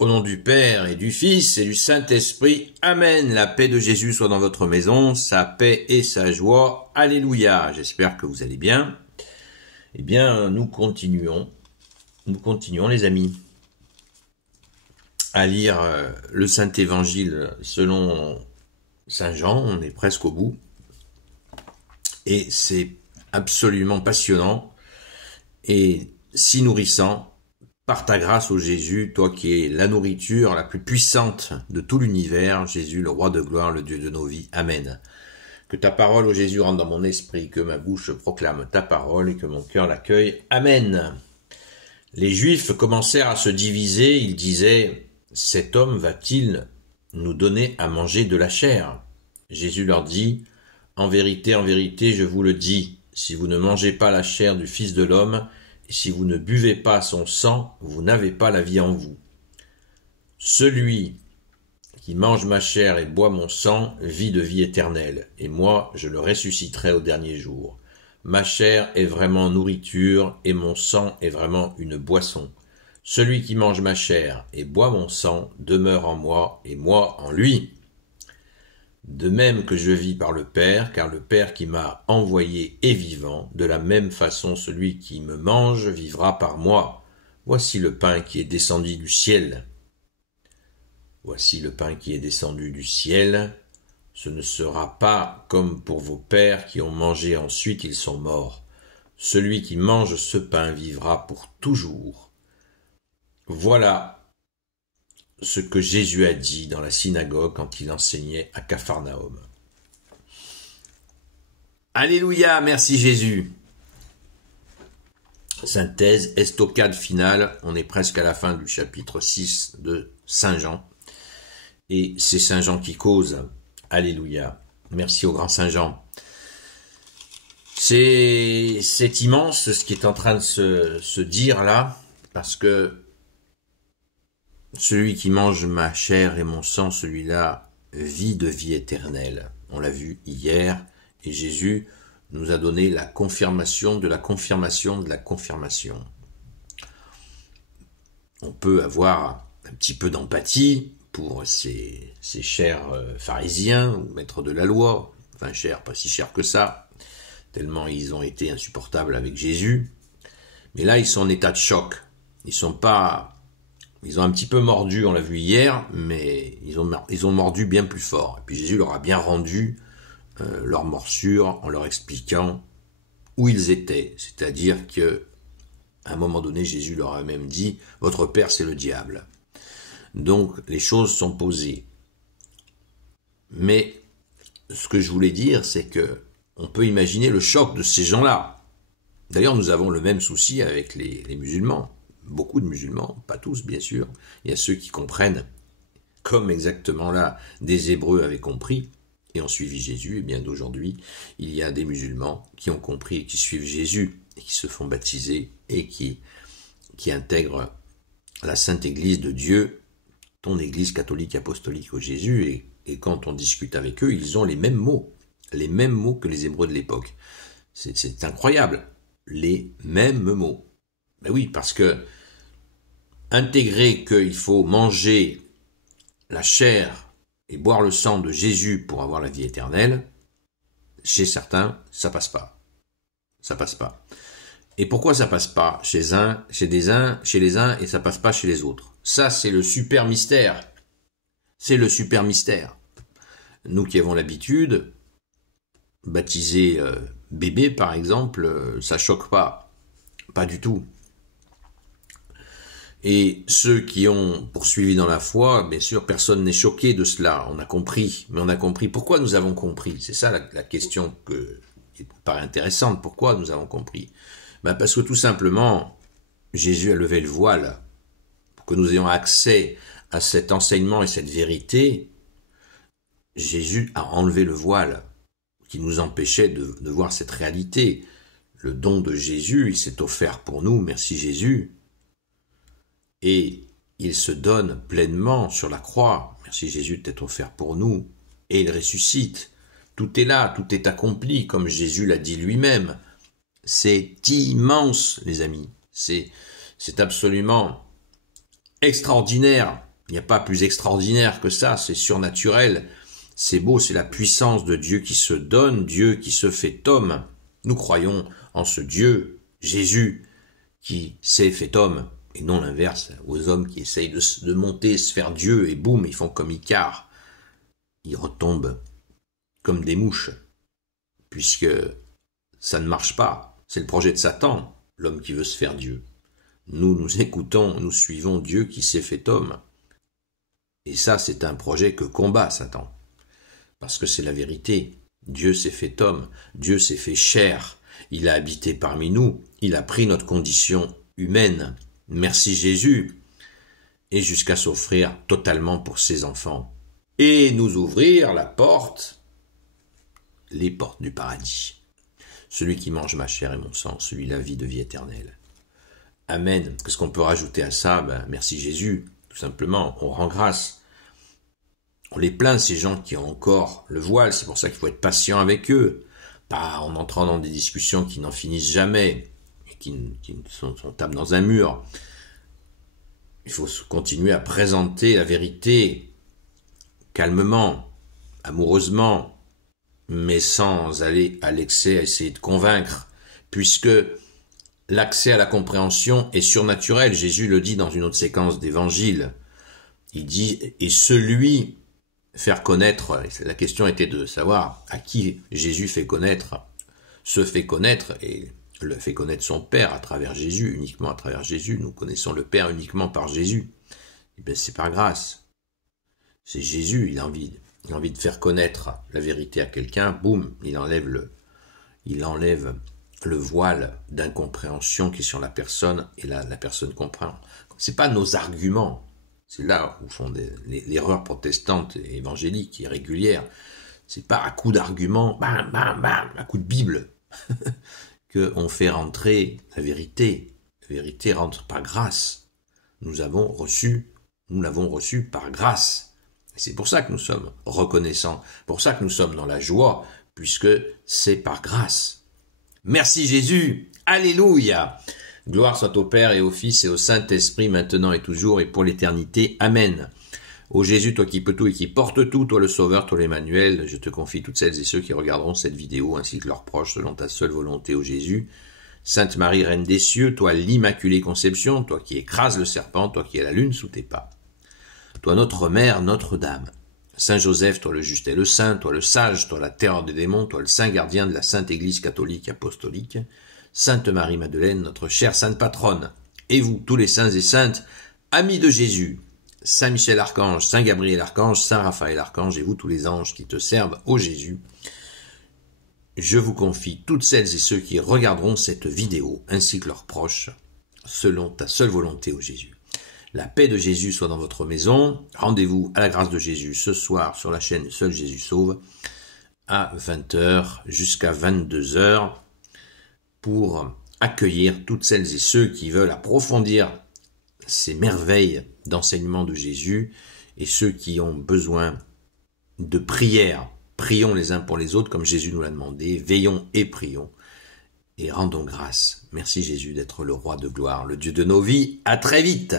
Au nom du Père et du Fils et du Saint-Esprit, Amen. La paix de Jésus soit dans votre maison, sa paix et sa joie. Alléluia. J'espère que vous allez bien. Eh bien, nous continuons les amis, à lire le Saint-Évangile selon Saint Jean. On est presque au bout. Et c'est absolument passionnant et si nourrissant. Par ta grâce, ô Jésus, toi qui es la nourriture la plus puissante de tout l'univers, Jésus, le roi de gloire, le Dieu de nos vies. Amen. Que ta parole, ô Jésus, rentre dans mon esprit, que ma bouche proclame ta parole et que mon cœur l'accueille. Amen. Les Juifs commencèrent à se diviser, ils disaient, « Cet homme va-t-il nous donner à manger de la chair ?» Jésus leur dit, « en vérité, je vous le dis, si vous ne mangez pas la chair du Fils de l'homme, et si vous ne buvez pas son sang, vous n'avez pas la vie en vous. Celui qui mange ma chair et boit mon sang vit de vie éternelle, et moi je le ressusciterai au dernier jour. Ma chair est vraiment nourriture, et mon sang est vraiment une boisson. Celui qui mange ma chair et boit mon sang demeure en moi, et moi en lui. De même que je vis par le Père, car le Père qui m'a envoyé est vivant, de la même façon celui qui me mange vivra par moi. Voici le pain qui est descendu du ciel. Voici le pain qui est descendu du ciel. Ce ne sera pas comme pour vos pères qui ont mangé ensuite ils sont morts. Celui qui mange ce pain vivra pour toujours. Voilà ce que Jésus a dit dans la synagogue quand il enseignait à Capharnaüm. Alléluia, merci Jésus. Synthèse, estocade finale, on est presque à la fin du chapitre 6 de Saint Jean. Et c'est Saint Jean qui cause. Alléluia, merci au grand Saint Jean. C'est immense ce qui est en train de se dire là, parce que celui qui mange ma chair et mon sang, celui-là vit de vie éternelle. On l'a vu hier, et Jésus nous a donné la confirmation de la confirmation de la confirmation. On peut avoir un petit peu d'empathie pour ces chers pharisiens ou maîtres de la loi, enfin chers, pas si chers que ça, tellement ils ont été insupportables avec Jésus. Mais là, ils sont en état de choc. Ils ont un petit peu mordu, on l'a vu hier, mais ils ont mordu bien plus fort. Et puis Jésus leur a bien rendu leur morsure en leur expliquant où ils étaient. C'est-à-dire que à un moment donné, Jésus leur a même dit « Votre père, c'est le diable ». Donc, les choses sont posées. Mais ce que je voulais dire, c'est que on peut imaginer le choc de ces gens-là. D'ailleurs, nous avons le même souci avec les musulmans. Beaucoup de musulmans, pas tous bien sûr, il y a ceux qui comprennent, comme exactement là des Hébreux avaient compris et ont suivi Jésus, et bien d'aujourd'hui, il y a des musulmans qui ont compris et qui suivent Jésus, et qui se font baptiser, et qui intègrent la Sainte Église de Dieu, ton Église catholique apostolique au Jésus, et quand on discute avec eux, ils ont les mêmes mots que les Hébreux de l'époque. C'est incroyable, les mêmes mots. Ben oui, parce que intégrer qu'il faut manger la chair et boire le sang de Jésus pour avoir la vie éternelle, chez certains, ça passe pas. Ça passe pas. Et pourquoi ça passe pas chez les uns et ça passe pas chez les autres? Ça, c'est le super mystère. C'est le super mystère. Nous qui avons l'habitude, baptiser bébé par exemple, ça choque pas. Pas du tout. Et ceux qui ont poursuivi dans la foi, bien sûr, personne n'est choqué de cela. On a compris, mais on a compris. Pourquoi nous avons compris? C'est ça la question qui paraît intéressante. Pourquoi nous avons compris? Parce que tout simplement, Jésus a levé le voile pour que nous ayons accès à cet enseignement et cette vérité. Jésus a enlevé le voile qui nous empêchait de voir cette réalité. Le don de Jésus, il s'est offert pour nous, merci Jésus. Et il se donne pleinement sur la croix. Merci Jésus de t'être offert pour nous. Et il ressuscite. Tout est là, tout est accompli, comme Jésus l'a dit lui-même. C'est immense, les amis. C'est absolument extraordinaire Il n'y a pas plus extraordinaire que ça, c'est surnaturel. C'est beau, c'est la puissance de Dieu qui se donne, Dieu qui se fait homme. Nous croyons en ce Dieu, Jésus, qui s'est fait homme, et non l'inverse, aux hommes qui essayent de monter, se faire Dieu, et boum, ils font comme Icare. Ils retombent comme des mouches, puisque ça ne marche pas. C'est le projet de Satan, l'homme qui veut se faire Dieu. Nous écoutons, nous suivons Dieu qui s'est fait homme. Et ça, c'est un projet que combat Satan. Parce que c'est la vérité. Dieu s'est fait homme, Dieu s'est fait chair. Il a habité parmi nous, il a pris notre condition humaine. Merci Jésus. Et jusqu'à s'offrir totalement pour ses enfants. Et nous ouvrir la porte, les portes du paradis. Celui qui mange ma chair et mon sang, celui la vie de vie éternelle. Amen. Qu'est-ce qu'on peut rajouter à ça? Merci Jésus. Tout simplement, on rend grâce. On les plaint, ces gens qui ont encore le voile, c'est pour ça qu'il faut être patient avec eux, pas en entrant dans des discussions qui n'en finissent jamais, et qui sont tape dans un mur. Il faut continuer à présenter la vérité, calmement, amoureusement, mais sans aller à l'excès, à essayer de convaincre, puisque l'accès à la compréhension est surnaturel. Jésus le dit dans une autre séquence d'évangile. Il dit, et celui, faire connaître, la question était de savoir à qui Jésus fait connaître, se fait connaître, et le fait connaître son Père à travers Jésus, uniquement à travers Jésus. Nous connaissons le Père uniquement par Jésus. Et bien c'est par grâce. C'est Jésus, il a envie de faire connaître la vérité à quelqu'un, boum, il enlève le voile d'incompréhension qui est sur la personne, et la personne comprend. C'est pas nos arguments, c'est là où font l'erreur protestante et évangélique et régulière. C'est pas à coup d'arguments, bam, bam, bam, à coup de Bible, qu'on fait rentrer la vérité. La vérité rentre par grâce. Nous l'avons reçue par grâce. Et c'est pour ça que nous sommes reconnaissants, pour ça que nous sommes dans la joie, puisque c'est par grâce. Merci Jésus, alléluia. Gloire soit au Père et au Fils et au Saint-Esprit, maintenant et toujours et pour l'éternité. Amen. Ô Jésus, toi qui peux tout et qui portes tout, toi le Sauveur, toi l'Emmanuel, je te confie toutes celles et ceux qui regarderont cette vidéo, ainsi que leurs proches, selon ta seule volonté, ô Jésus. Sainte Marie, Reine des cieux, toi l'Immaculée Conception, toi qui écrases le serpent, toi qui es la lune sous tes pas. Toi notre Mère, Notre-Dame. Saint Joseph, toi le juste et le saint, toi le sage, toi la terreur des démons, toi le saint gardien de la Sainte Église catholique apostolique. Sainte Marie-Madeleine, notre chère sainte patronne. Et vous, tous les saints et saintes, amis de Jésus. Saint Michel Archange, Saint Gabriel Archange, Saint Raphaël Archange, et vous tous les anges qui te servent, ô Jésus. Je vous confie toutes celles et ceux qui regarderont cette vidéo, ainsi que leurs proches, selon ta seule volonté, ô Jésus. La paix de Jésus soit dans votre maison. Rendez-vous à la grâce de Jésus ce soir sur la chaîne Seul Jésus Sauve à 20h jusqu'à 22h pour accueillir toutes celles et ceux qui veulent approfondir ces merveilles d'enseignement de Jésus et ceux qui ont besoin de prière. Prions les uns pour les autres comme Jésus nous l'a demandé. Veillons et prions et rendons grâce. Merci Jésus d'être le roi de gloire, le Dieu de nos vies. À très vite.